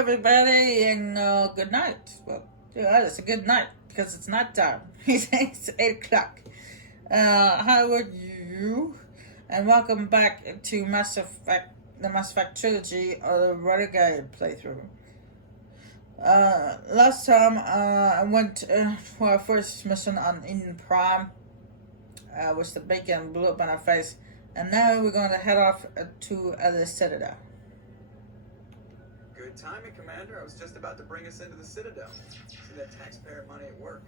everybody, and good night. Well, yeah, it's a good night because it's night time. It's 8 o'clock. How are you? And welcome back to Mass Effect, the Mass Effect Trilogy, or the Renegade playthrough. Last time I went for our first mission on Eden Prime, which the beacon blew up in our face, and now we're going to head off to the Citadel. Good timing, Commander. I was just about to bring us into the Citadel. See that taxpayer money at work.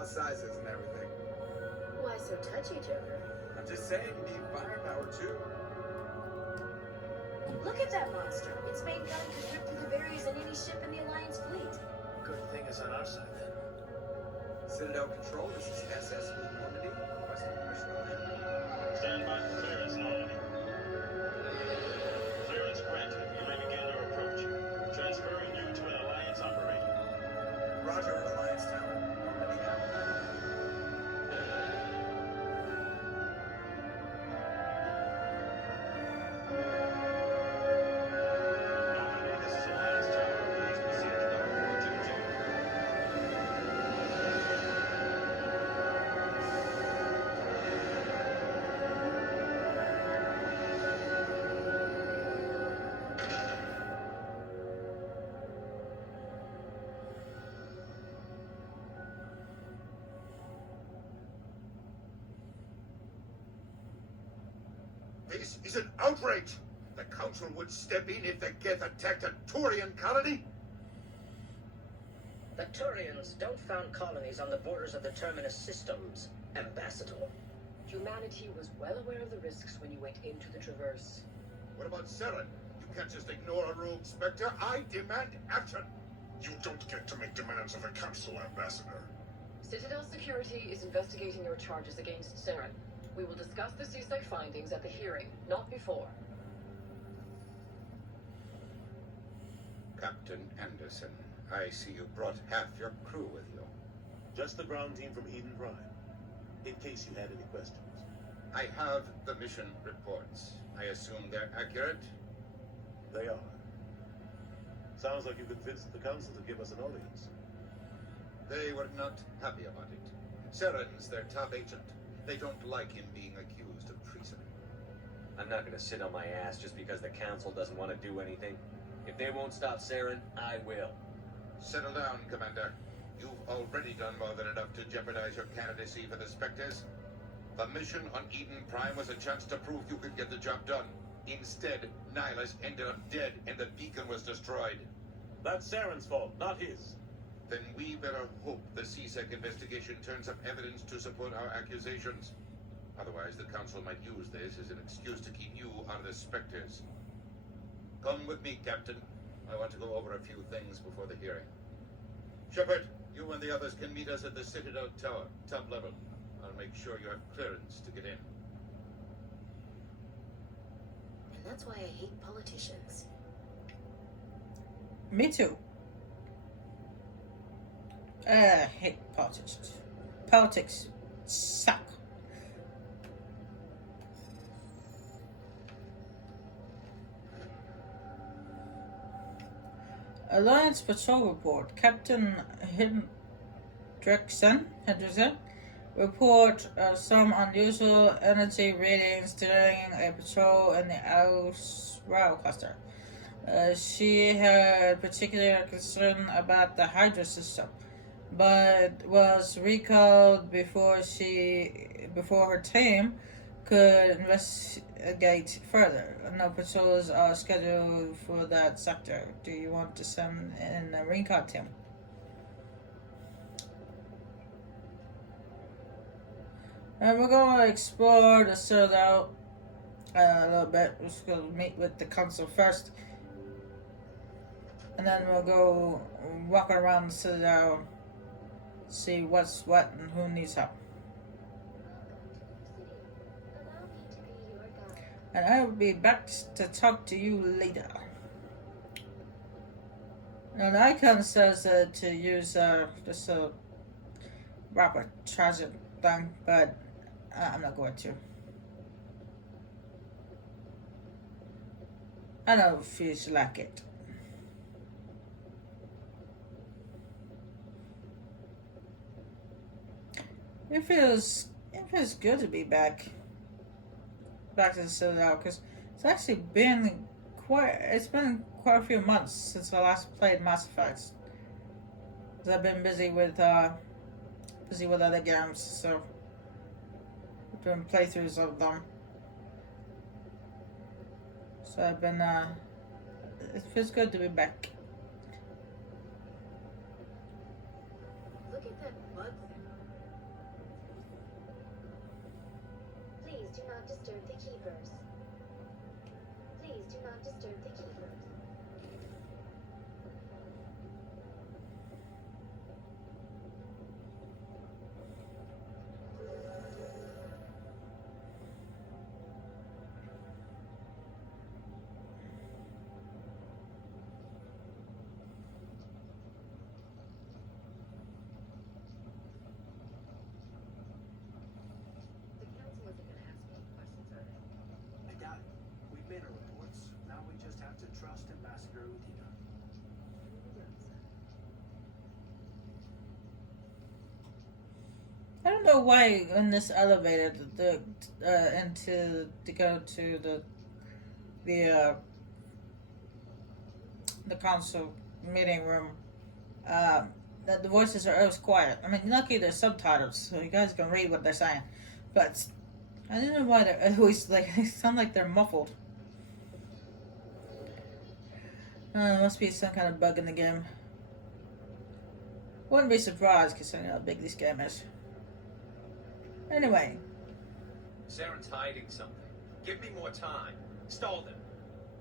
Size isn't everything. Why so touchy, Joker? I'm just saying you need firepower too. Look at that monster. Its main gun could rip through the barriers in any ship in the Alliance fleet. Good thing it's on our side then. Citadel Control, this is SS Normandy. Requesting permission on in. Stand by for clearance, Normandy. Clearance granted. You may begin your approach. Transferring you to an Alliance operator. Roger, Alliance Tower. Normandy out. Normandy, this is Alliance Tower. Please proceed to number 422. This is an outrage! The Council would step in if the Geth attacked a Turian colony? The Turians don't found colonies on the borders of the Terminus systems, Ambassador. Humanity was well aware of the risks when you went into the Traverse. What about Saren? You can't just ignore a rogue Spectre. I demand action! You don't get to make demands of a Council, Ambassador. Citadel Security is investigating your charges against Saren. We will discuss the CSEC findings at the hearing, not before. Captain Anderson, I see you brought half your crew with you. Just the ground team from Eden Prime. In case you had any questions. I have the mission reports. I assume they're accurate? They are. Sounds like you convinced the Council to give us an audience. They were not happy about it. Saren's their top agent. They don't like him being accused of treason. I'm not gonna sit on my ass just because the Council doesn't want to do anything. If they won't stop Saren, I will. Settle down, Commander. You've already done more than enough to jeopardize your candidacy for the Spectres. The mission on Eden Prime was a chance to prove you could get the job done. Instead, Nihilus ended up dead and the beacon was destroyed. That's Saren's fault, not his. Then we better hope the CSEC investigation turns up evidence to support our accusations. Otherwise, the Council might use this as an excuse to keep you out of the Spectres. Come with me, Captain. I want to go over a few things before the hearing. Shepard, you and the others can meet us at the Citadel Tower, top level. I'll make sure you have clearance to get in. And that's why I hate politicians. Me too. I hate politics. Politics suck. Alliance Patrol Report. Captain Hendrickson report some unusual energy readings during a patrol in the Al-Rao cluster. She had particular concern about the Hydra system, but was recalled before her team could investigate further. No patrols are scheduled for that sector. Do you want to send in a recon team? And we're going to explore the Citadel a little bit. We're just going to meet with the council first. And then we'll go walking around the Citadel, see what's what and who needs help. And I will be back to talk to you later. Now the icon says to use this rapid transit thing, but I'm not going to. I don't feel like it. It feels good to be back to the Citadel, because it's actually been quite a few months since I last played Mass Effect. Because I've been busy with other games, so doing playthroughs of them. So I've been it feels good to be back. Look at that bug thing. Please do not disturb the keepers. Please do not disturb the keepers. The council isn't going to ask any questions, are they? I doubt it. We've made our reports. Now we just have to trust Ambassador Udina. I don't know why in this elevator to go to the council meeting room, that the voices are always quiet. I mean, lucky there's subtitles, so you guys can read what they're saying. But I don't know why they're always like they sound like they're muffled. It must be some kind of bug in the game. Wouldn't be surprised because I know how big this game is. Anyway. Saren's hiding something. Give me more time. Stall them.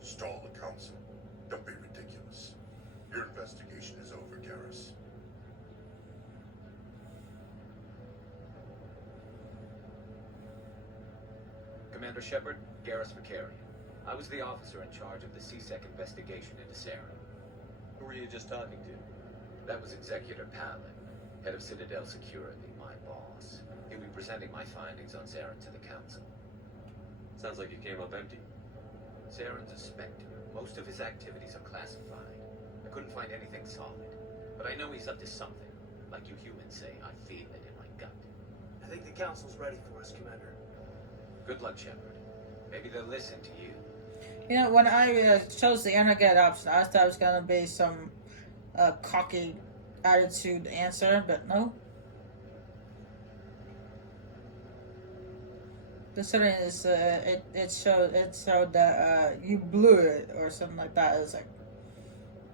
Stall the council. Don't be ridiculous. Your investigation is over, Garrus. Commander Shepard, Garrus Vicarian. I was the officer in charge of the CSEC investigation into Saren. Who were you just talking to? That was Executor Palin, head of Citadel Security, my boss. He'll be presenting my findings on Saren to the council. Sounds like you came up empty. Saren's a specter. Most of his activities are classified. I couldn't find anything solid. But I know he's up to something. Like you humans say, I feel it in my gut. I think the council's ready for us, Commander. Good luck, Shepard. Maybe they'll listen to you. You know, when I chose the Renegade option, I thought it was going to be some cocky attitude answer, but no. Considering it showed that you blew it or something like that. It was like,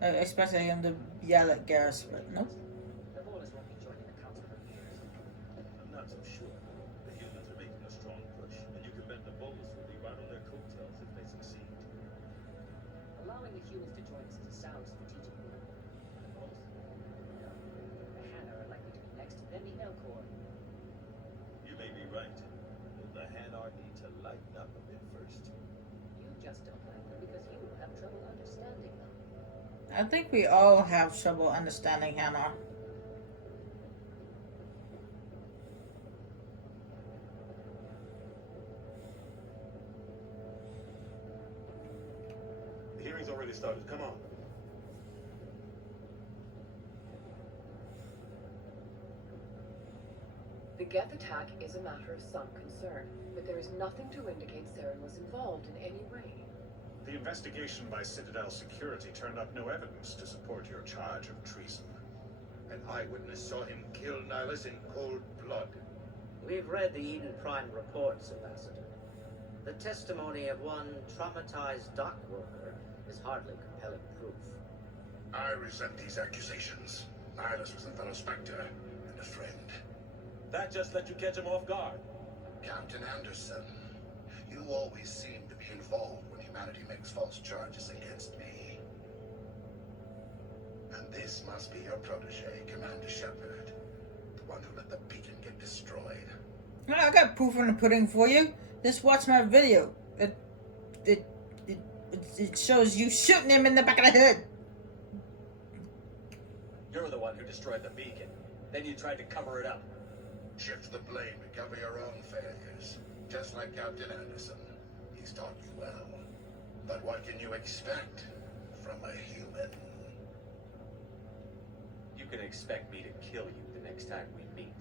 expecting him to yell at Garrus, but nope. The Borders won't be joining the council for years. I'm not so sure. The humans are making a strong push, and you can bet the Boulders will be right on their coattails if they succeed. Allowing the humans to join us is a sound strategic move. The Hana are likely to be next, then the Elcor. You may be right. But the Hanar need to lighten up a bit first. You just don't like them because you have trouble understanding them. I think we all have trouble understanding Hannah. The hearing's already started. Come on. The Geth attack is a matter of some concern, but there is nothing to indicate Saren was involved in any way. The investigation by Citadel Security turned up no evidence to support your charge of treason. An eyewitness saw him kill Nihilus in cold blood. We've read the Eden Prime reports, Ambassador. The testimony of one traumatized dock worker is hardly compelling proof. I resent these accusations. Nihilus was a fellow Spectre and a friend. That just let you catch him off guard. Captain Anderson, you always seem to be involved when humanity makes false charges against me. And this must be your protege, Commander Shepard, the one who let the beacon get destroyed. I got proof in the pudding for you. Just watch my video. It shows you shooting him in the back of the head. You're the one who destroyed the beacon. Then you tried to cover it up. Shift the blame to cover your own failures. Just like Captain Anderson. He's taught you well. But what can you expect from a human? You can expect me to kill you the next time we meet.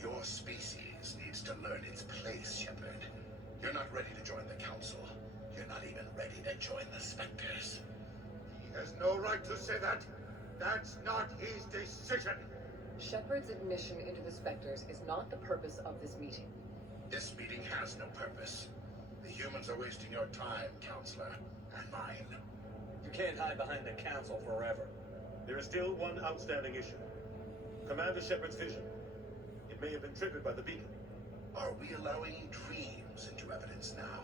Your species needs to learn its place, Shepard. You're not ready to join the Council. You're not even ready to join the Spectres. He has no right to say that. That's not his decision. Shepard's admission into the Spectres is not the purpose of this meeting. This meeting has no purpose. The humans are wasting your time, Counselor, and mine. You can't hide behind the Council forever. There is still one outstanding issue. Commander Shepard's vision. It may have been triggered by the beacon. Are we allowing dreams into evidence now?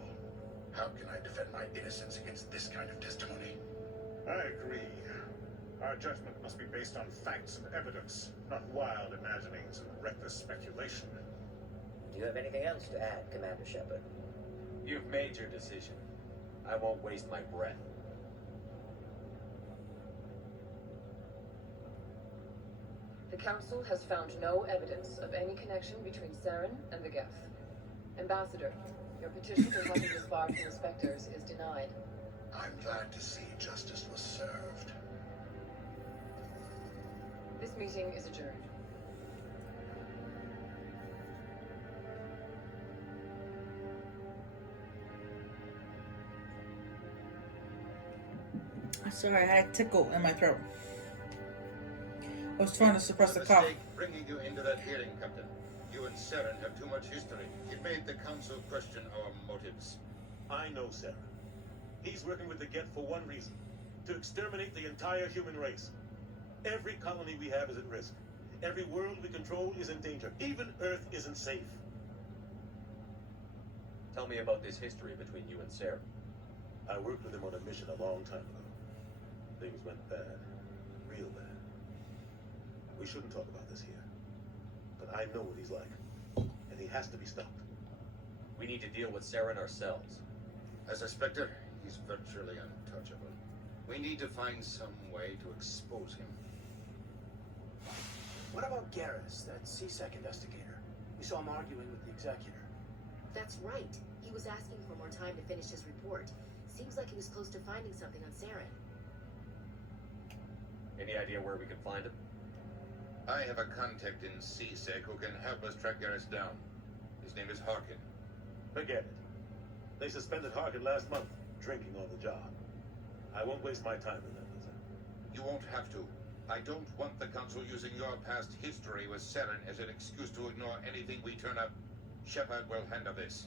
How can I defend my innocence against this kind of testimony? I agree. Our judgment must be based on facts and evidence, not wild imaginings and reckless speculation. Do you have anything else to add, Commander Shepard? You've made your decision. I won't waste my breath. The Council has found no evidence of any connection between Saren and the Geth. Ambassador, your petition to have him disbarred from the Spectres is denied. I'm glad to see justice was served. This meeting is adjourned. Sorry, I had a tickle in my throat. I was trying to suppress the cough. Mistake bringing you into that hearing, Captain. You and Saren have too much history. It made the Council question our motives. I know Sarah. He's working with the Geth for one reason. To exterminate the entire human race. Every colony we have is at risk. Every world we control is in danger. Even Earth isn't safe. Tell me about this history between you and Sarah. I worked with him on a mission a long time ago. Things went bad. Real bad. We shouldn't talk about this here. But I know what he's like. And he has to be stopped. We need to deal with Saren ourselves. As a Spectre, he's virtually untouchable. We need to find some way to expose him. What about Garrus, that CSEC investigator? We saw him arguing with the executor. That's right. He was asking for more time to finish his report. Seems like he was close to finding something on Saren. Any idea where we can find him? I have a contact in CSEC who can help us track Garrus down. His name is Harkin. Forget it. They suspended Harkin last month, drinking on the job. I won't waste my time with that, Lizard. You won't have to. I don't want the Council using your past history with Saren as an excuse to ignore anything we turn up. Shepard will handle this.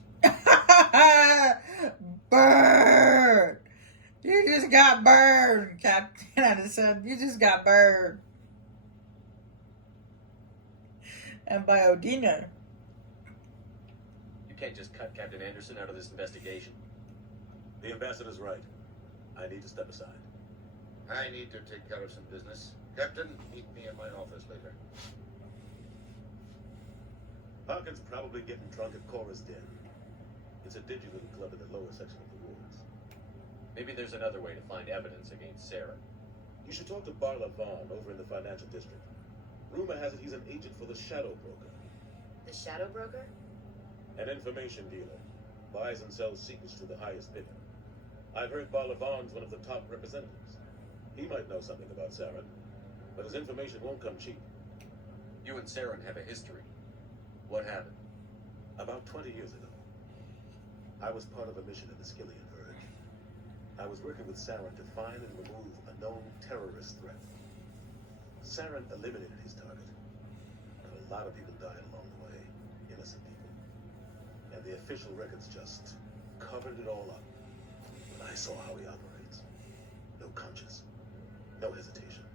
Burn! You just got burned, Captain Anderson. You just got burned. And by Odina. You can't just cut Captain Anderson out of this investigation. The ambassador's right. I need to step aside. I need to take care of some business. Captain, meet me in my office later. Harkin's probably getting drunk at Cora's Den. It's a dingy little club in the lower section of the woods. Maybe there's another way to find evidence against Sarah. You should talk to Barla Vaughn over in the financial district. Rumor has it he's an agent for the Shadow Broker. The Shadow Broker? An information dealer. Buys and sells secrets to the highest bidder. I've heard Barla Vaughn's one of the top representatives. He might know something about Saren, but his information won't come cheap. You and Saren have a history. What happened? About 20 years ago, I was part of a mission in the Skillian Verge. I was working with Saren to find and remove a known terrorist threat. Saren eliminated his target, but a lot of people died along the way, innocent people. And the official records just covered it all up. When I saw how he operates, no conscience, no hesitation.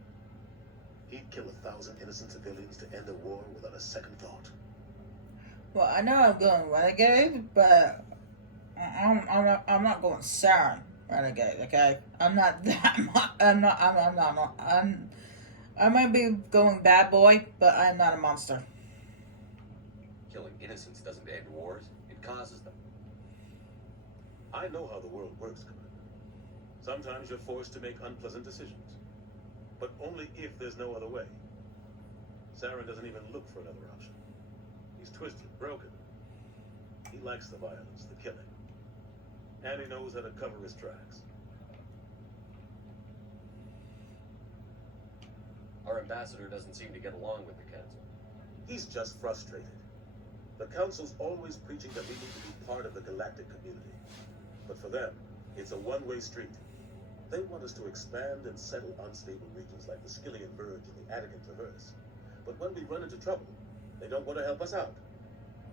He'd kill 1,000 innocent civilians to end the war without a second thought. Well, I know I'm going Renegade, but I'm not going Saren Renegade. Okay, I'm not that. I might be going bad boy, but I'm not a monster. Killing innocents doesn't end wars, it causes them. I know how the world works, Commander. Sometimes you're forced to make unpleasant decisions. But only if there's no other way. Saren doesn't even look for another option. He's twisted, broken. He likes the violence, the killing. And he knows how to cover his tracks. Our ambassador doesn't seem to get along with the council. He's just frustrated. The Council's always preaching that we need to be part of the galactic community. But for them, it's a one-way street. They want us to expand and settle unstable regions like the Skillian Verge and the Attican Traverse. But when we run into trouble, they don't want to help us out.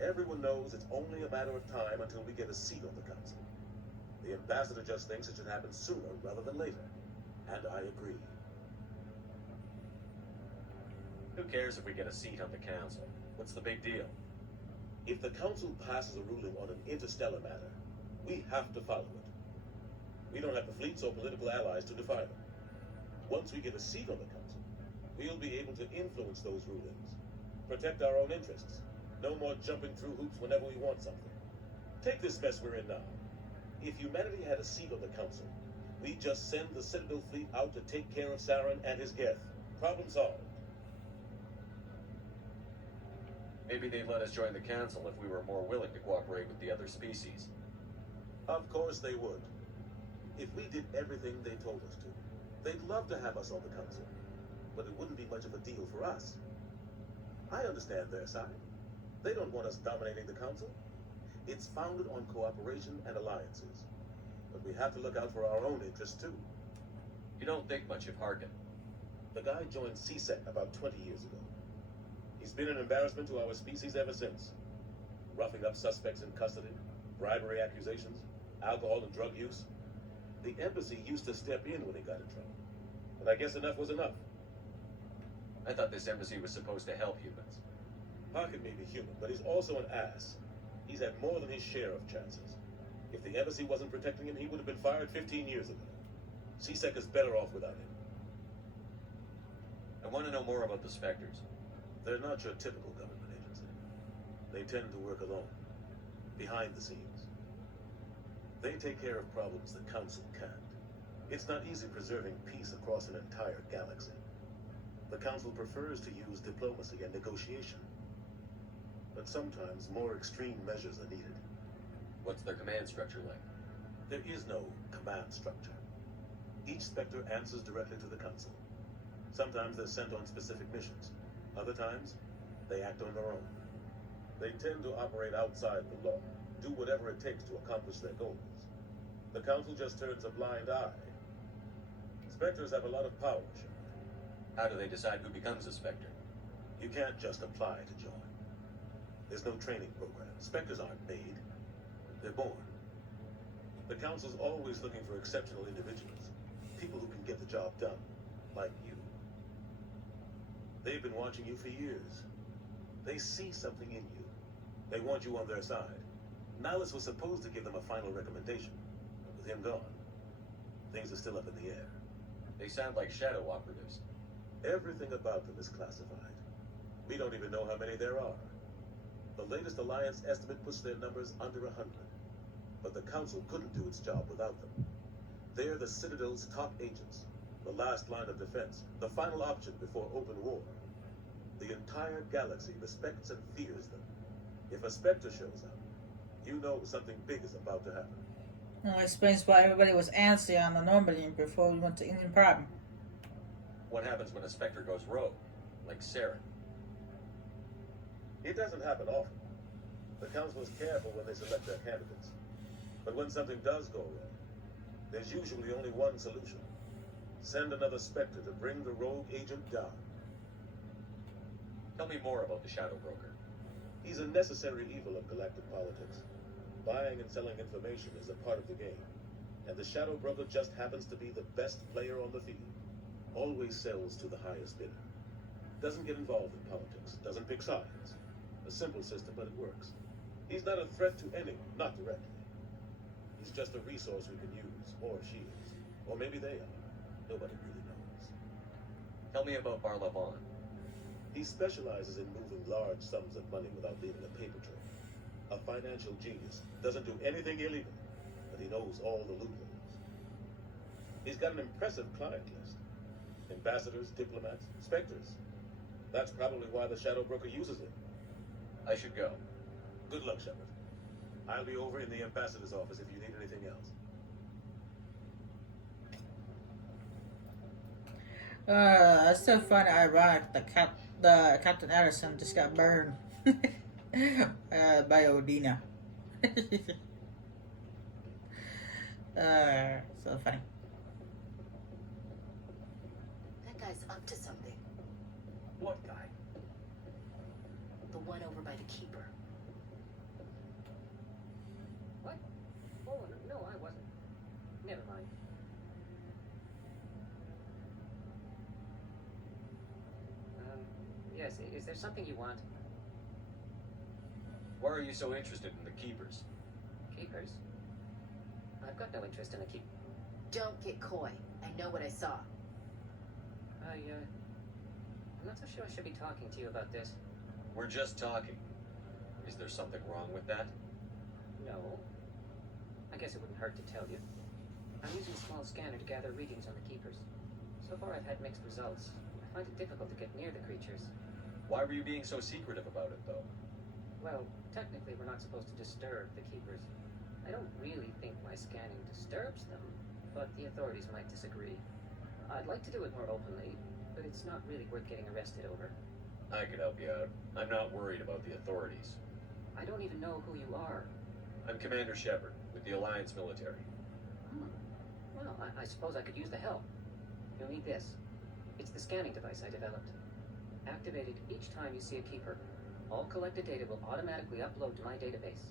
Everyone knows it's only a matter of time until we get a seat on the Council. The ambassador just thinks it should happen sooner rather than later. And I agree. Who cares if we get a seat on the council? What's the big deal? If the Council passes a ruling on an interstellar matter, we have to follow it. We don't have the fleets or political allies to defy them. Once we get a seat on the Council, we'll be able to influence those rulings, protect our own interests. No more jumping through hoops whenever we want something. Take this mess we're in now. If humanity had a seat on the Council, we'd just send the Citadel fleet out to take care of Saren and his Geth. Problem solved. Maybe they'd let us join the council if we were more willing to cooperate with the other species. Of course they would. If we did everything they told us to, they'd love to have us on the Council. But it wouldn't be much of a deal for us. I understand their side. They don't want us dominating the Council. It's founded on cooperation and alliances. But we have to look out for our own interests, too. You don't think much of Harkin. The guy joined CSEC about 20 years ago. He's been an embarrassment to our species ever since. Roughing up suspects in custody, bribery accusations, alcohol and drug use. The embassy used to step in when he got in trouble. But I guess enough was enough. I thought this embassy was supposed to help humans. Harkin may be human, but he's also an ass. He's had more than his share of chances. If the embassy wasn't protecting him, he would have been fired 15 years ago. CSEC is better off without him. I want to know more about the Spectres. They're not your typical government agency. They tend to work alone, behind the scenes. They take care of problems the Council can't. It's not easy preserving peace across an entire galaxy. The Council prefers to use diplomacy and negotiation. But sometimes more extreme measures are needed. What's their command structure like? There is no command structure. Each Spectre answers directly to the Council. Sometimes they're sent on specific missions. Other times, they act on their own. They tend to operate outside the law, do whatever it takes to accomplish their goals. The Council just turns a blind eye. Spectres have a lot of power, Shepard. How do they decide who becomes a Spectre? You can't just apply to join. There's no training program. Spectres aren't made. They're born. The Council's always looking for exceptional individuals. People who can get the job done. Like you. They've been watching you for years. They see something in you. They want you on their side. Nihilus was supposed to give them a final recommendation. But with him gone, things are still up in the air. They sound like shadow operatives. Everything about them is classified. We don't even know how many there are. The latest Alliance estimate puts their numbers under 100. But the Council couldn't do its job without them. They're the Citadel's top agents, the last line of defense, the final option before open war. The entire galaxy respects and fears them. If a Spectre shows up, you know something big is about to happen. That explains why everybody was antsy on the Normandy before we went to Indian Prime. What happens when a Spectre goes rogue, like Saren? It doesn't happen often. The Council is careful when they select their candidates. But when something does go wrong, there's usually only one solution. Send another Spectre to bring the rogue agent down. Tell me more about the Shadow Broker. He's a necessary evil of galactic politics. Buying and selling information is a part of the game. And the Shadow Broker just happens to be the best player on the field. Always sells to the highest bidder. Doesn't get involved in politics. Doesn't pick sides. A simple system, but it works. He's not a threat to anyone, not directly. He's just a resource we can use, or she is. Or maybe they are. Nobody really knows. Tell me about Barlavon. He specializes in moving large sums of money without leaving a paper trail. A financial genius. Doesn't do anything illegal, but he knows all the loopholes. He's got an impressive client list. Ambassadors, diplomats, specters. That's probably why the Shadow Broker uses him. I should go. Good luck, Shepard. I'll be over in the ambassador's office if you need anything else. I still find it ironic that Captain Addison just got burned by Odina. So funny. That guy's up to something. What guy? The one over by the keeper. What? Oh, no, I wasn't. Never mind. Yes, is there something you want? Why are you so interested in the Keepers? Keepers? I've got no interest in the keep. Don't get coy. I know what I saw. I'm not so sure I should be talking to you about this. We're just talking. Is there something wrong with that? No. I guess it wouldn't hurt to tell you. I'm using a small scanner to gather readings on the keepers. So far I've had mixed results. I find it difficult to get near the creatures. Why were you being so secretive about it, though? Well, technically we're not supposed to disturb the keepers. I don't really think my scanning disturbs them, but the authorities might disagree. I'd like to do it more openly, but it's not really worth getting arrested over. I could help you out. I'm not worried about the authorities. I don't even know who you are. I'm Commander Shepard, with the Alliance military. Well, I suppose I could use the help. You'll need this. It's the scanning device I developed. Activated each time you see a keeper. All collected data will automatically upload to my database.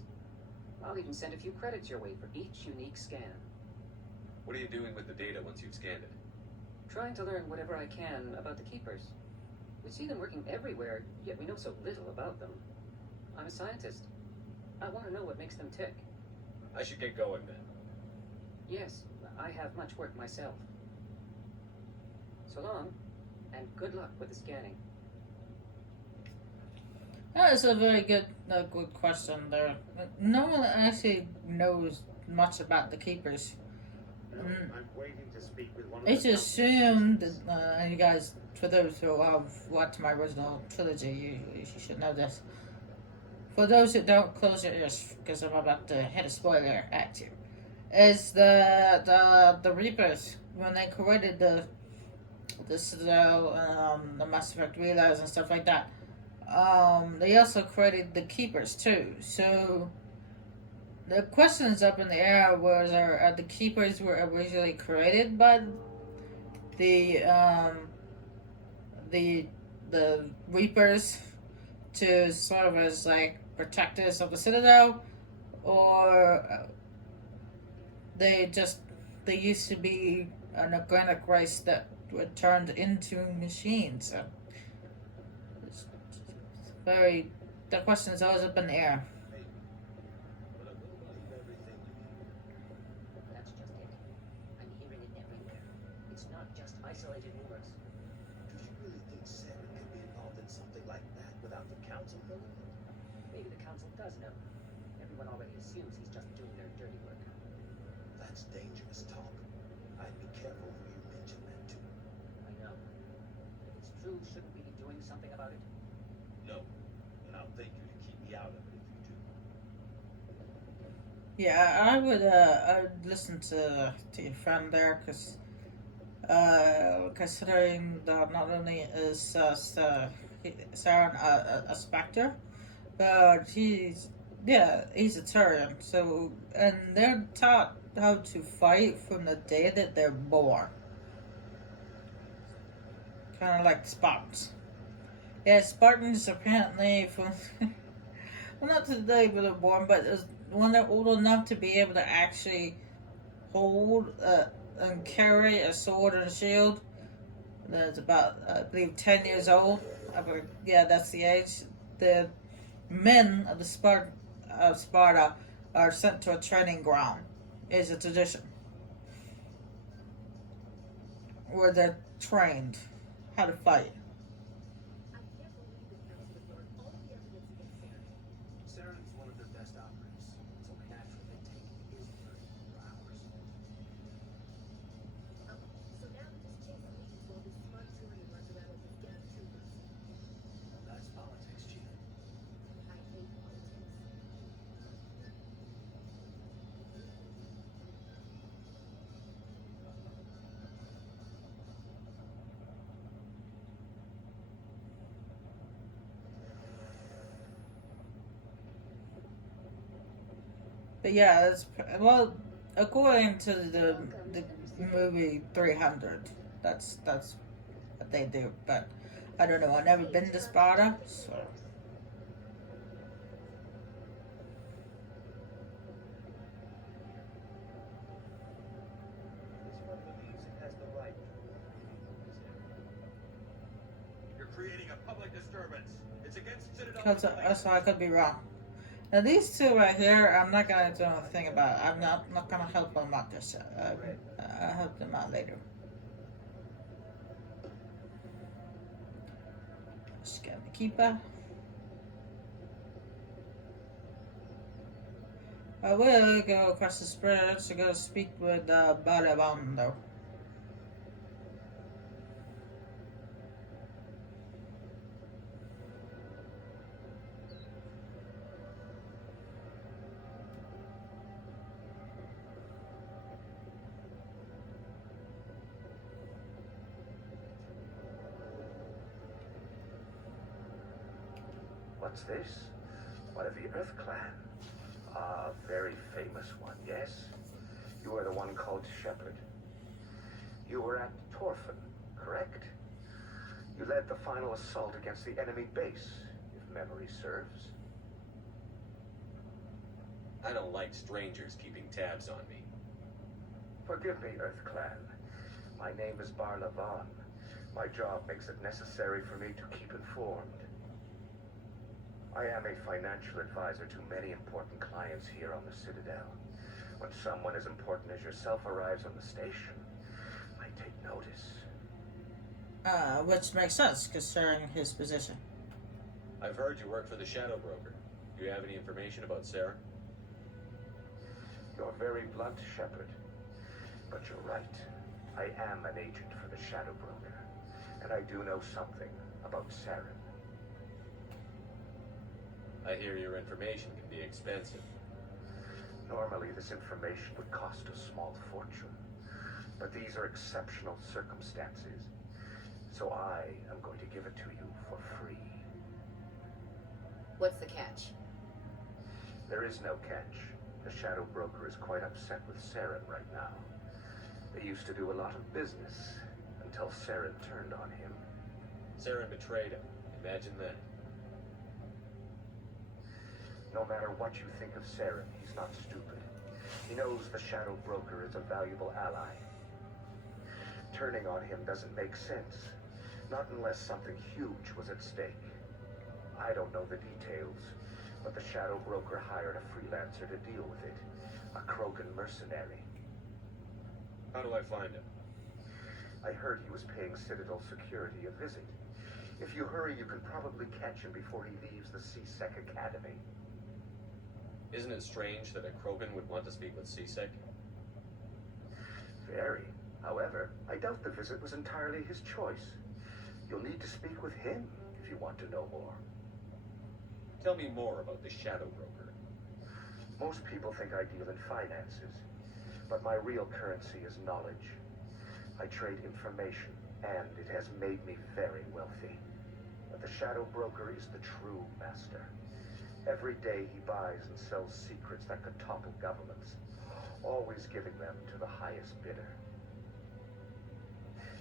I'll even send a few credits your way for each unique scan. What are you doing with the data once you've scanned it? Trying to learn whatever I can about the keepers. We see them working everywhere, yet we know so little about them. I'm a scientist. I want to know what makes them tick. I should get going then. Yes, I have much work myself. So long, and good luck with the scanning. That is a very good question there. No one actually knows much about the Keepers. I'm waiting to speak with one of It's the assumed, and you guys, for those who have watched my original trilogy, you should know this. For those who don't, close your ears, because I'm about to hit a spoiler at you. Is the Reapers, when they created the Citadel, the Mass Effect Relays and stuff like that, they also created the Keepers too. So the question is up in the air: whether the Keepers were originally created by the Reapers to serve as like protectors of the Citadel, or they used to be an organic race that were turned into machines. So the question is always up in the air. That's just it. I'm hearing it everywhere. It's not just isolated rumors. Do you really think Sarah could be involved in something like that without the council knowing it? Maybe the council does know. Everyone already assumes he's just doing their dirty work. That's dangerous talk. I'd be careful who you mention that to. I know. If it's true, shouldn't we be doing something about it? No, and I'll thank you to keep me out of it if you do. Yeah, I'd listen to your friend there, because considering that not only is Saren a Spectre, but he's a Turian. So, and they're taught how to fight from the day that they're born, kind of like Spartans. Yeah, Spartans apparently from well, not to the day when they're born, but when they're old enough to be able to actually hold and carry a sword and a shield. That's about, I believe, 10 years old. Yeah, that's the age. They're men of the Sparta are sent to a training ground. It's a tradition where they're trained how to fight. I can't believe the council ignored all the evidence against Sarah. Saren's one of their best operatives. It's only natural they take his word over ours. Oh, so now they're just chasing leads while this smart Turian runs around with his gang of troopers. Well, that's politics, Chief. I hate politics. But yeah, it's well according to the movie 300. That's what they do. But I don't know. I've never been to Sparta, so. This one believes it has the right to You're creating a public disturbance. It's against Citadel. That's why I could be wrong. Now these two right here, I'm not gonna do anything about. I'm not gonna help them out this. I'll help them out later. Scan the keeper. I will go across the bridge to go speak with Balaban though. What's this? One of the Earth Clan. A very famous one, yes? You are the one called Shepard. You were at Torfin, correct? You led the final assault against the enemy base, if memory serves. I don't like strangers keeping tabs on me. Forgive me, Earth Clan. My name is Barlavan. My job makes it necessary for me to keep informed. I am a financial advisor to many important clients here on the Citadel. When someone as important as yourself arrives on the station, I take notice. Which makes sense considering his position. I've heard you work for the Shadow Broker. Do you have any information about Sarah? You're very blunt, Shepard. But you're right. I am an agent for the Shadow Broker. And I do know something about Sarah. I hear your information can be expensive. Normally, this information would cost a small fortune. But these are exceptional circumstances. So I am going to give it to you for free. What's the catch? There is no catch. The Shadow Broker is quite upset with Saren right now. They used to do a lot of business until Saren turned on him. Saren betrayed him. Imagine that. No matter what you think of Saren, he's not stupid. He knows the Shadow Broker is a valuable ally. Turning on him doesn't make sense. Not unless something huge was at stake. I don't know the details, but the Shadow Broker hired a freelancer to deal with it. A Krogan mercenary. How do I find him? I heard he was paying Citadel security a visit. If you hurry, you can probably catch him before he leaves the C-Sec Academy. Isn't it strange that a Krogan would want to speak with C-Sec? Very. However, I doubt the visit was entirely his choice. You'll need to speak with him if you want to know more. Tell me more about the Shadow Broker. Most people think I deal in finances, but my real currency is knowledge. I trade information, and it has made me very wealthy. But the Shadow Broker is the true master. Every day he buys and sells secrets that could topple governments, always giving them to the highest bidder.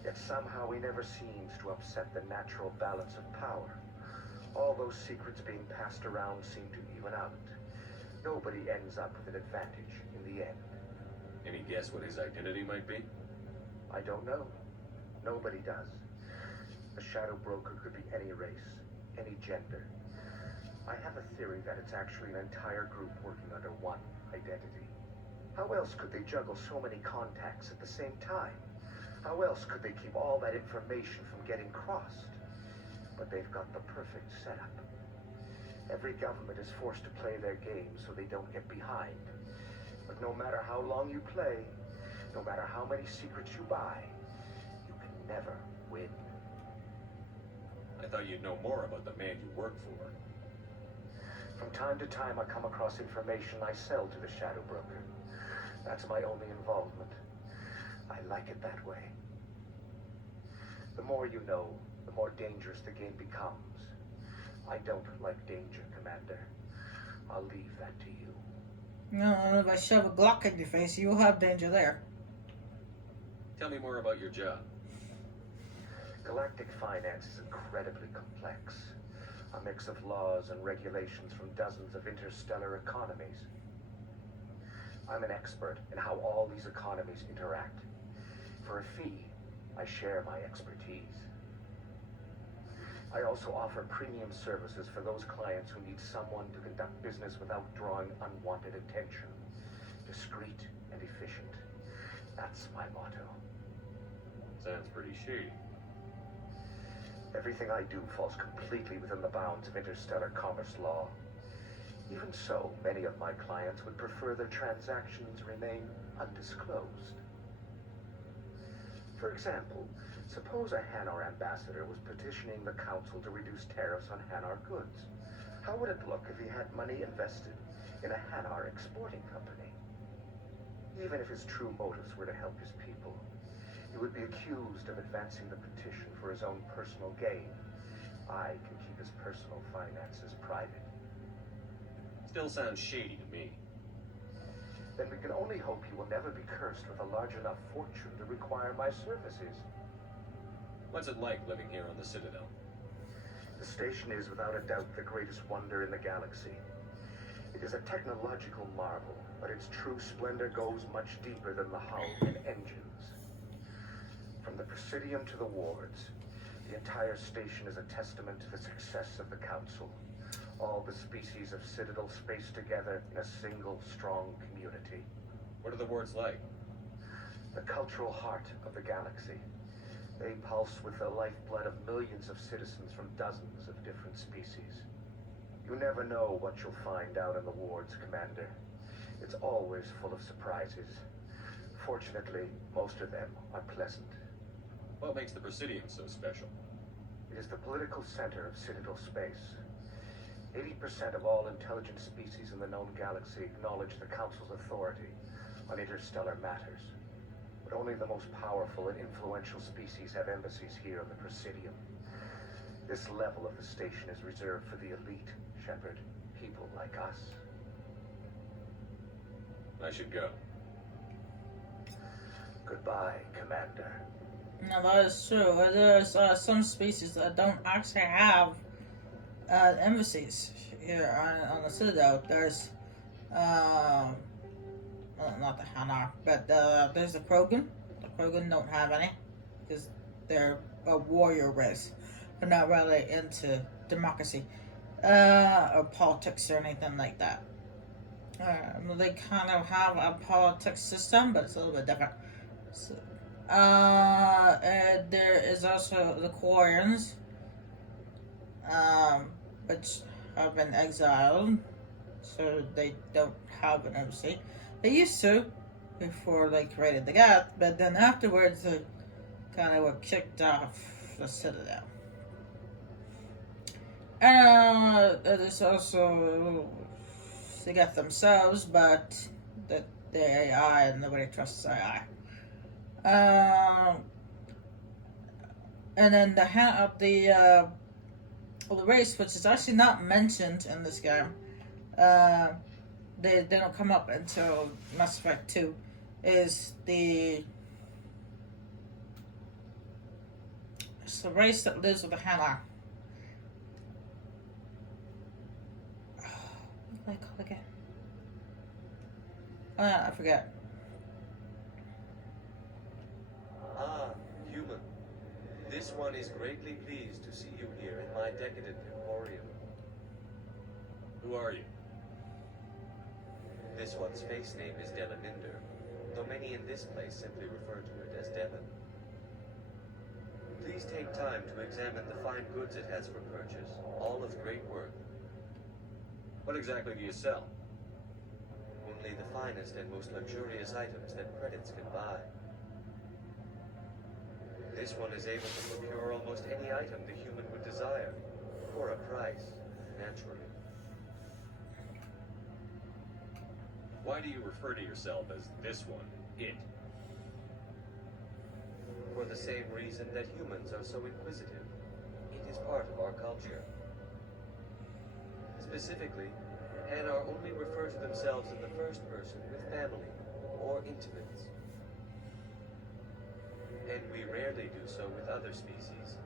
Yet somehow he never seems to upset the natural balance of power. All those secrets being passed around seem to even out. Nobody ends up with an advantage in the end. Any guess what his identity might be? I don't know. Nobody does. The Shadow Broker could be any race, any gender. I have a theory that it's actually an entire group working under one identity. How else could they juggle so many contacts at the same time? How else could they keep all that information from getting crossed? But they've got the perfect setup. Every government is forced to play their game so they don't get behind. But no matter how long you play, no matter how many secrets you buy, you can never win. I thought you'd know more about the man you work for. From time to time, I come across information I sell to the Shadow Broker. That's my only involvement. I like it that way. The more you know, the more dangerous the game becomes. I don't like danger, Commander. I'll leave that to you. No, if I shove a Glock in your face, you'll have danger there. Tell me more about your job. Galactic finance is incredibly complex. A mix of laws and regulations from dozens of interstellar economies. I'm an expert in how all these economies interact. For a fee, I share my expertise. I also offer premium services for those clients who need someone to conduct business without drawing unwanted attention. Discreet and efficient. That's my motto. Sounds pretty shady. Everything I do falls completely within the bounds of interstellar commerce law. Even so, many of my clients would prefer their transactions remain undisclosed. For example, suppose a Hanar ambassador was petitioning the council to reduce tariffs on Hanar goods. How would it look if he had money invested in a Hanar exporting company? Even if his true motives were to help his people, he would be accused of advancing the petition for his own personal gain. I can keep his personal finances private. Still sounds shady to me. Then we can only hope he will never be cursed with a large enough fortune to require my services. What's it like living here on the Citadel? The station is without a doubt the greatest wonder in the galaxy. It is a technological marvel, but its true splendor goes much deeper than the hull and engines. From the Presidium to the wards, the entire station is a testament to the success of the Council. All the species of Citadel spaced together in a single, strong community. What are the wards like? The cultural heart of the galaxy. They pulse with the lifeblood of millions of citizens from dozens of different species. You never know what you'll find out in the wards, Commander. It's always full of surprises. Fortunately, most of them are pleasant. What makes the Presidium so special? It is the political center of Citadel space. 80% of all intelligent species in the known galaxy acknowledge the Council's authority on interstellar matters. But only the most powerful and influential species have embassies here in the Presidium. This level of the station is reserved for the elite, Shepard. People like us. I should go. Goodbye, Commander. No, that is true. There's some species that don't actually have embassies here on the Citadel. There's, well, not the Hanar, but there's the Krogan. The Krogan don't have any because they're a warrior race. They're not really into democracy or politics or anything like that. They kind of have a politics system, but it's a little bit different. So, and there is also the Quarians, which have been exiled, so they don't have an embassy. They used to, before they created the Geth, but then afterwards they kind of were kicked off the Citadel. And there's also the Geth themselves, but the AI, and nobody trusts AI. And then the race, which is actually not mentioned in this game, they don't come up until Mass Effect 2, is it's the race that lives with the Hanar. What do they call it again? Oh, yeah, I forget. Ah, human. This one is greatly pleased to see you here in my decadent emporium. Who are you? This one's face name is Delaminder, though many in this place simply refer to it as Devon. Please take time to examine the fine goods it has for purchase, all of great worth. What exactly do you sell? Only the finest and most luxurious items that credits can buy. This one is able to procure almost any item the human would desire, for a price, naturally. Why do you refer to yourself as this one, it? For the same reason that humans are so inquisitive. It is part of our culture. Specifically, Hanar only refer to themselves in the first person with family or intimates. And we rarely do so with other species.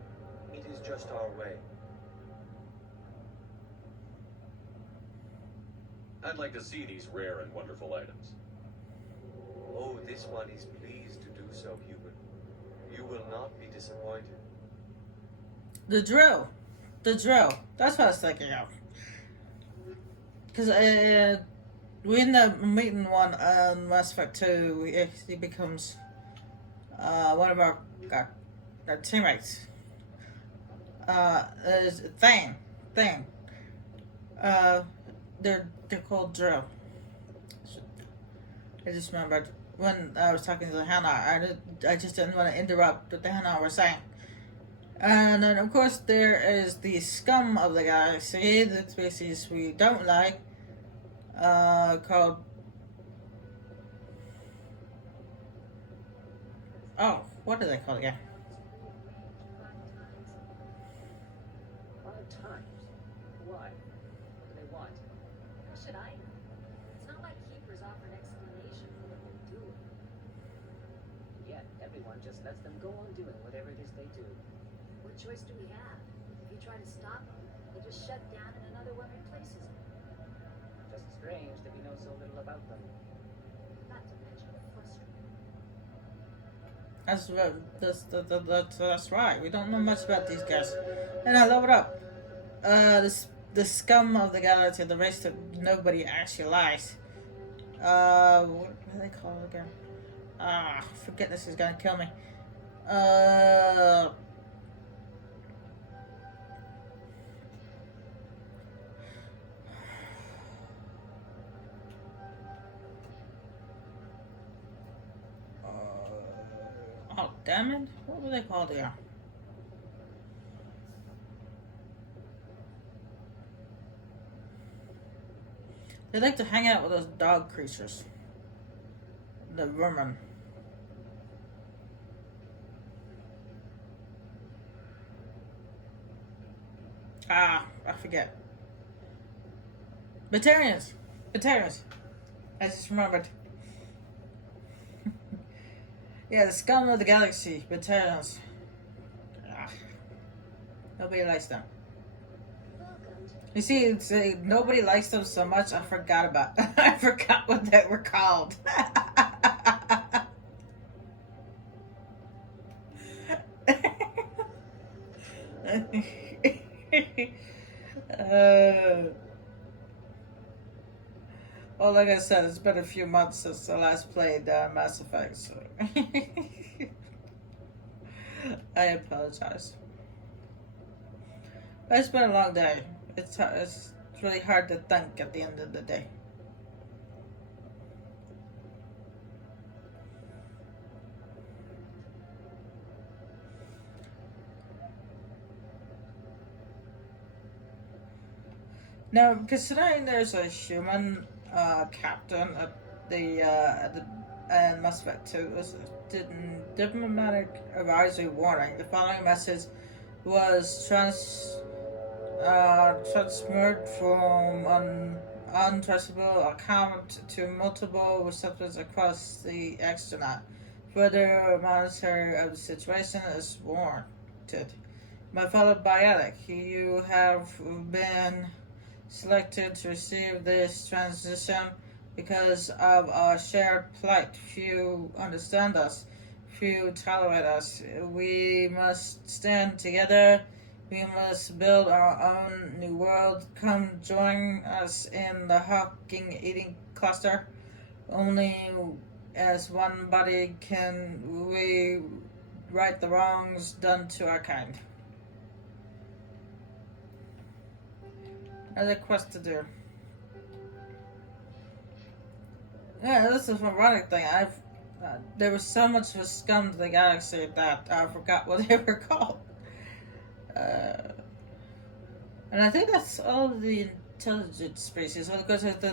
It is just our way. I'd like to see these rare and wonderful items. Oh, this one is pleased to do so, human. You will not be disappointed. The drill. The drill. That's what I was thinking of. Because we end up meeting one on Mass Effect 2. He becomes one of our teammates. Is Thane. They're called drill. I just remembered when I was talking to Hannah, I just didn't want to interrupt what the Hannah was saying. And then, of course, there is the scum of the galaxy, the species we don't like, called... Oh, what do they call it again? 5 times? Why? What do they want? How should I know? It's not like Keepers offer an explanation for what they're doing. Yet, everyone just lets them go on doing whatever it is they do. What choice do we have? If you try to stop them, they just shut down and another one replaces them. Just strange that we know so little about them. Not to mention frustrating. That's right. We don't know much about these guys. And I love it up. The scum of the galaxy, the race that nobody actually likes. What do they call it again? Forget this is gonna kill me. Oh, damn it. What were they called here? They like to hang out with those dog creatures. The vermin. I forget. Batarians. I just remembered. Yeah, the scum of the galaxy, Batarians. Nobody likes them. You see, nobody likes them so much. I forgot what they were called. Well, like I said, it's been a few months since I last played Mass Effect, so I apologize. But it's been a long day. It's really hard to think at the end of the day. Now, considering there's a human captain at the Mass Effect 2, was a diplomatic advisory warning. The following message was transferred from an untraceable account to multiple receptors across the extranet. Further monitoring of the situation is warranted. My fellow biotic, you have been selected to receive this transition because of our shared plight. Few understand us, few tolerate us. We must stand together We must build our own new world. Come join us in the Hawking Eating Cluster. Only as one body can we right the wrongs done to our kind. Another quest to do. Yeah, this is an ironic thing. There was so much of a scum to the galaxy that I forgot what they were called. And I think that's all of the intelligent species, because of the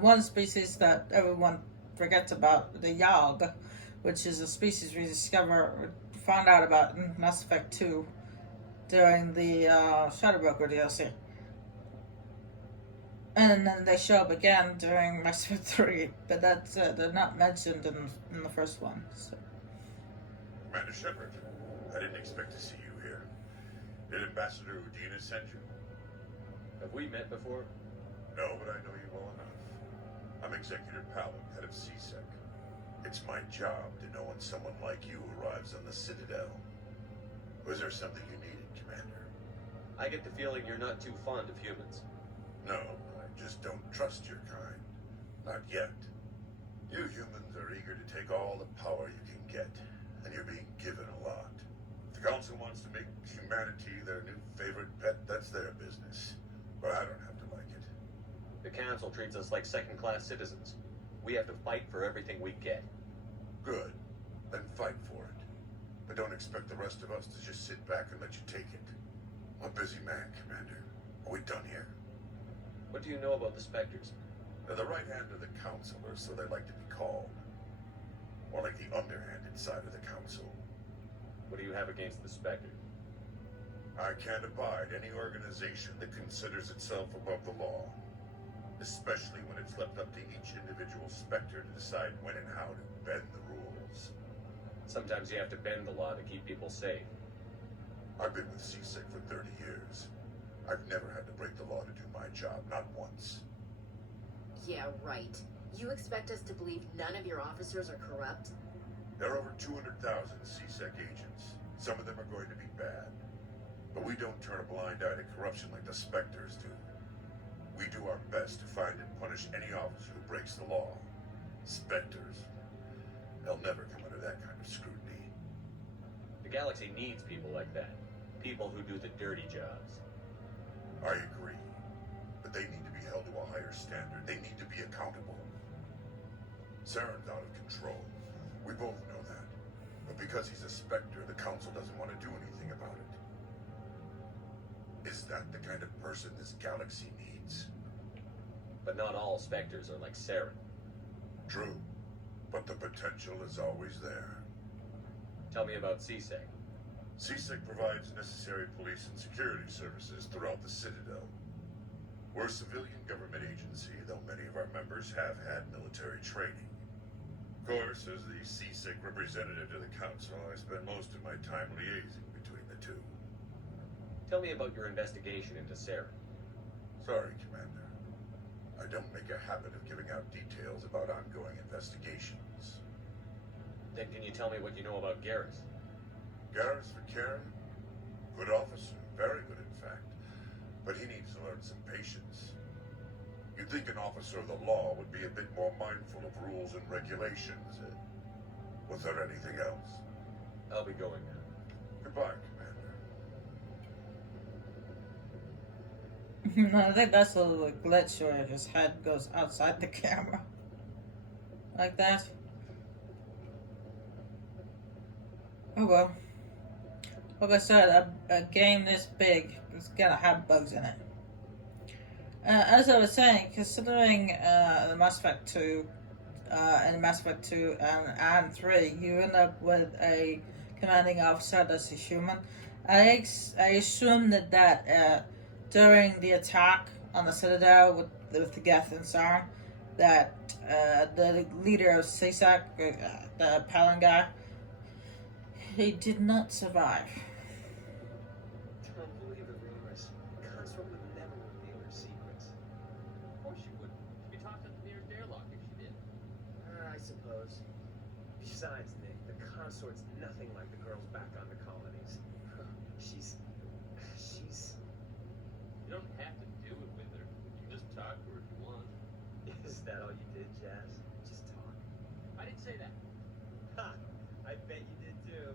one species that everyone forgets about, the Yogg, which is a species we found out about in Mass Effect 2 during the Shadow Broker DLC. And then they show up again during Mass Effect 3, but that's they're not mentioned in the first one. So. Commander Shepard, I didn't expect to see you here. Did Ambassador Udina send you? Have we met before? No, but I know you well enough. I'm Executive Palin, head of CSEC. It's my job to know when someone like you arrives on the Citadel. Was there something you needed, Commander? I get the feeling you're not too fond of humans. No, I just don't trust your kind. Not yet. You humans are eager to take all the power you can get, and you're being given a lot. If the Council wants to make humanity their new favorite pet, that's their business. But I don't have to like it. The Council treats us like second-class citizens. We have to fight for everything we get. Good. Then fight for it. But don't expect the rest of us to just sit back and let you take it. I'm a busy man, Commander. Are we done here? What do you know about the Spectres? They're the right hand of the Council, or so they like to be called. More like the underhanded side of the Council. What do you have against the Spectre? I can't abide any organization that considers itself above the law. Especially when it's left up to each individual Spectre to decide when and how to bend the rules. Sometimes you have to bend the law to keep people safe. I've been with CSEC for 30 years. I've never had to break the law to do my job, not once. Yeah, right. You expect us to believe none of your officers are corrupt? There are over 200,000 CSEC agents. Some of them are going to be bad. But we don't turn a blind eye to corruption like the Spectres do. We do our best to find and punish any officer who breaks the law. Spectres. They'll never come under that kind of scrutiny. The galaxy needs people like that. People who do the dirty jobs. I agree. But they need to be held to a higher standard. They need to be accountable. Saren's out of control. We both know that. But because he's a Spectre, the Council doesn't want to do anything about it. Is that the kind of person this galaxy needs? But not all Spectres are like Saren. True. But the potential is always there. Tell me about CSEC. CSEC provides necessary police and security services throughout the Citadel. We're a civilian government agency, though many of our members have had military training. Of course, as the CSEC representative to the Council, I spend most of my time liaising between the two. Tell me about your investigation into Saren. Sorry, Commander. I don't make a habit of giving out details about ongoing investigations. Then can you tell me what you know about Garrus? Garrus Vakarian? Good officer, very good in fact. But he needs to learn some patience. You'd think an officer of the law would be a bit more mindful of rules and regulations. Was there anything else? I'll be going now. Goodbye, I think that's a little glitch where his head goes outside the camera. Like that. Oh well. Like I said, a game this big is gonna have bugs in it. As I was saying, considering the Mass Effect 2 and Mass Effect 2 and 3, you end up with a commanding officer that's a human. I assume that during the attack on the Citadel with the Geth and Saren, that the leader of CSEC, the Palin guy, he did not survive. Don't believe the rumors. Consort would never reveal her secrets. Of course she wouldn't. She'd be tossed at the nearest airlock if she did. I suppose. Besides, Nick, the consort's nothing like the girls back on the colonies. She's... You don't have to do it with her. You can just talk to her if you want. Is that all you did, Jazz? Just talk? I didn't say that. Ha! I bet you did too.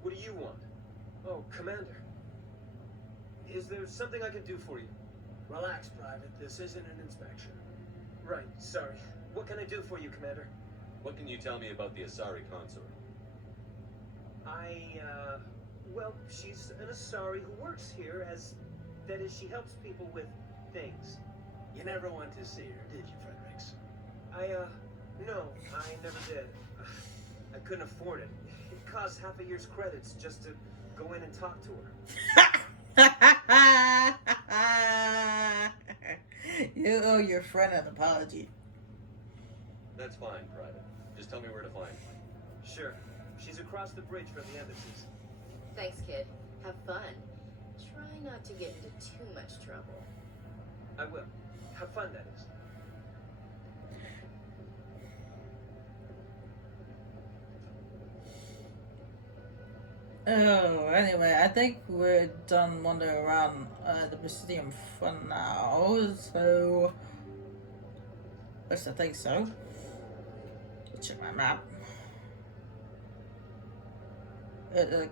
What do you want? Oh, Commander. Is there something I can do for you? Relax, Private. This isn't an inspection. Right, sorry. What can I do for you, Commander? What can you tell me about the Asari consort? Well, she's an Asari who works here as... That is, she helps people with things. You never went to see her, did you, Fredericks? No, I never did. I couldn't afford it. It cost half a year's credits just to go in and talk to her. You owe your friend an apology. That's fine, Private. Just tell me where to find her. Sure. She's across the bridge from the embassies. Thanks, kid. Have fun. Try not to get into too much trouble. I will. Have fun, that is. Oh, anyway, I think we're done wandering around the museum for now, so... At least I think so. Check my map.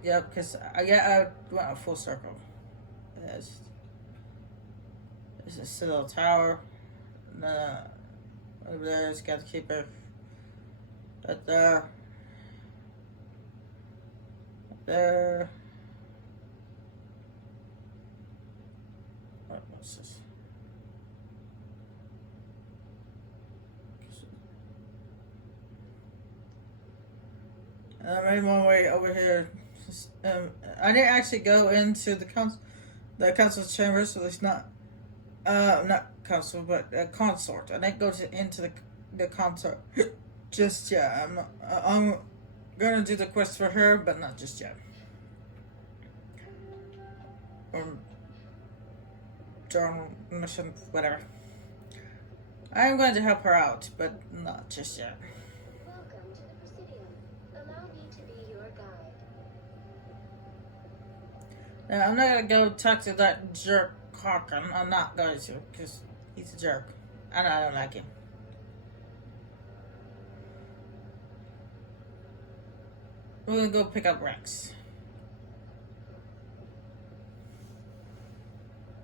Yeah, because I went a full circle. There's a Citadel Tower. Over there's got to keep it right there. There. What's this? And I made my way over here. I didn't actually go into the council's chambers, so it's not council, but consort. I didn't go into the consort just yet. I'm gonna do the quest for her, but not just yet. Journal mission, whatever. I am going to help her out, but not just yet. Welcome to the Presidium. Allow me to be your guide. Now, I'm not gonna go talk to that jerk Hawken. I'm not going to, because he's a jerk. And I don't like him. We're gonna go pick up Rex.